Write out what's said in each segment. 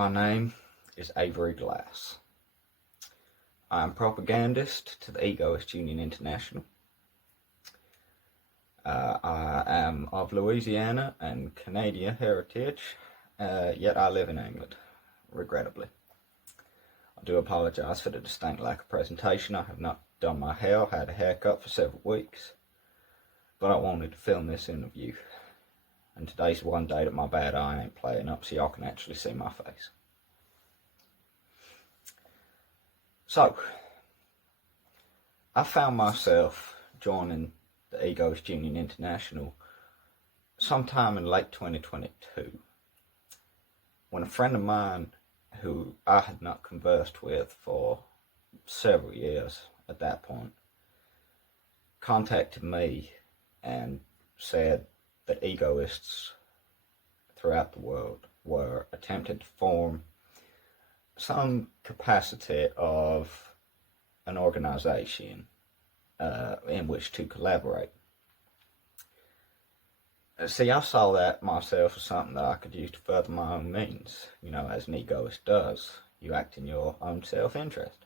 My name is Avery Glass. I am propagandist to the Egoist Union International. I am of Louisiana and Canadian heritage, yet I live in England, regrettably. I do apologise for the distinct lack of presentation. I have not done my hair, had a haircut for several weeks, but I wanted to film this interview. And today's one day that my bad eye ain't playing up so y'all can actually see my face. So, I found myself joining the Egoist Union International sometime in late 2022 when a friend of mine who I had not conversed with for several years at that point contacted me and said that egoists throughout the world were attempting to form some capacity of an organization in which to collaborate. See, I saw that myself as something that I could use to further my own means, as an egoist does. You act in your own self-interest.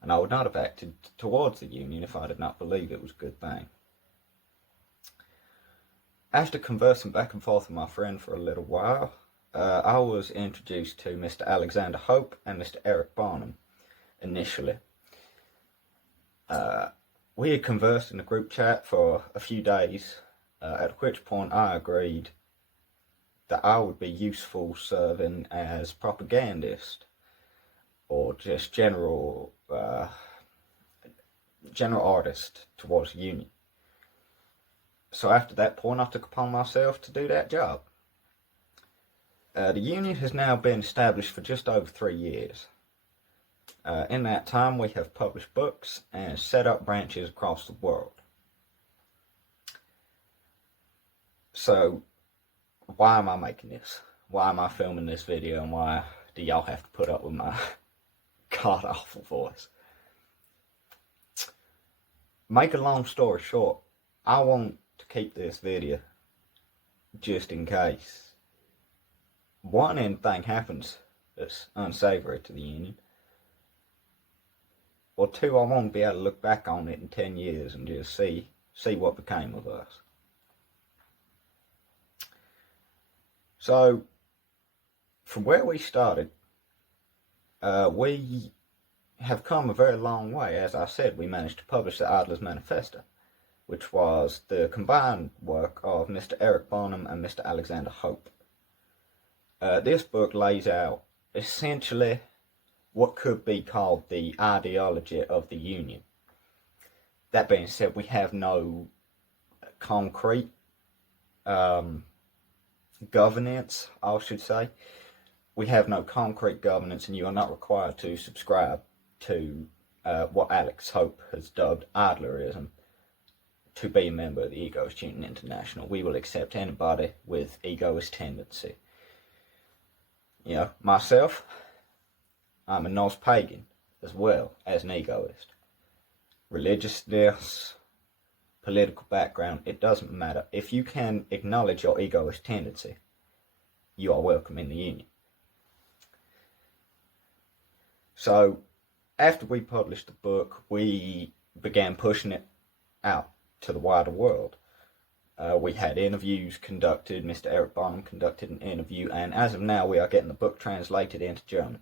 And I would not have acted towards the union if I did not believe it was a good thing. After conversing back and forth with my friend for a little while, I was introduced to Mr. Alexander Hope and Mr. Erik Bonhomme initially. We had conversed in a group chat for a few days, at which point I agreed that I would be useful serving as propagandist or just general artist towards the union. So after that point, I took upon myself to do that job. The union has now been established for just over 3 years. In that time, we have published books and set up branches across the world. So, why am I making this? Why am I filming this video, and why do y'all have to put up with my god-awful voice? Make a long story short, I want to keep this video just in case one anything happens that's unsavory to the union, or two, I want to be able to look back on it in 10 years and just see what became of us. So, from where we started, we have come a very long way. As I said, we managed to publish the Adler's Manifesto, which was the combined work of Mr. Erik Bonhomme and Mr. Alexander Hope. This book lays out essentially what could be called the ideology of the union. That being said, we have no concrete governance, I should say. We have no concrete governance, and you are not required to subscribe to what Alex Hope has dubbed Adlerism to be a member of the Egoist Union International. We will accept anybody with egoist tendency. Myself, I'm a Norse pagan as well as an egoist. Religiousness, political background, it doesn't matter. If you can acknowledge your egoist tendency, you are welcome in the union. So, after we published the book, we began pushing it out to the wider world. We had interviews conducted. Mr. Erik Bonhomme conducted an interview, and as of now, we are getting the book translated into German.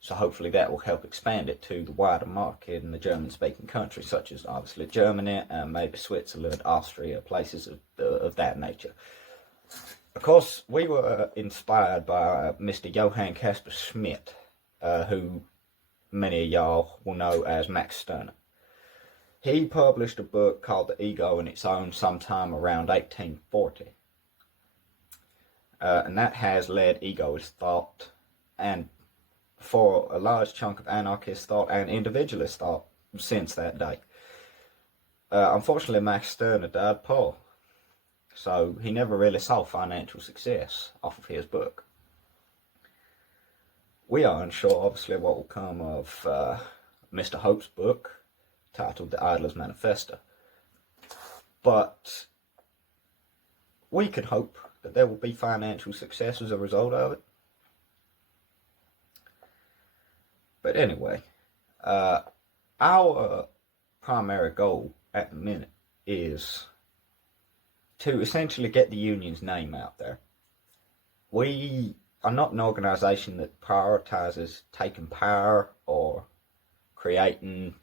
So hopefully that will help expand it to the wider market in the German-speaking countries, such as obviously Germany and maybe Switzerland, Austria, places of that nature. Of course, we were inspired by Mr. Johann Kaspar Schmidt, who many of y'all will know as Max Stirner. He published a book called The Ego in Its Own sometime around 1840. And that has led egoist thought, and for a large chunk of anarchist thought and individualist thought since that day. Unfortunately, Max Stirner died poor, so he never really saw financial success off of his book. We are unsure, obviously, what will come of Mr. Hope's book, titled The Adler's Manifesto. But we could hope that there will be financial success as a result of it. But anyway, our primary goal at the minute is to essentially get the union's name out there. We are not an organisation that prioritises taking power or creating,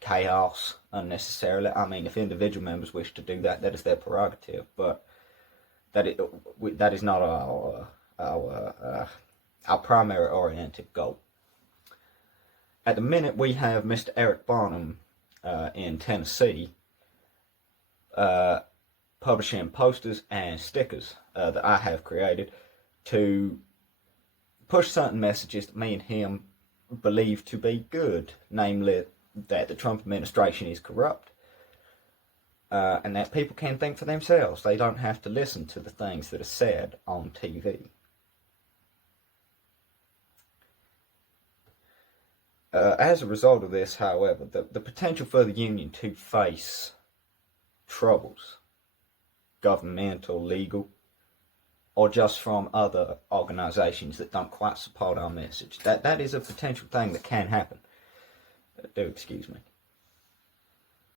chaos unnecessarily. I mean, if individual members wish to do that, that is their prerogative. But that is not our primary oriented goal. At the minute, we have Mr. Erik Bonhomme in Tennessee publishing posters and stickers that I have created to push certain messages that me and him believe to be good, namely that the Trump administration is corrupt, and that people can think for themselves. They don't have to listen to the things that are said on TV. As a result of this, however, the potential for the Union to face troubles, governmental, legal, or just from other organisations that don't quite support our message, that is a potential thing that can happen. Do excuse me.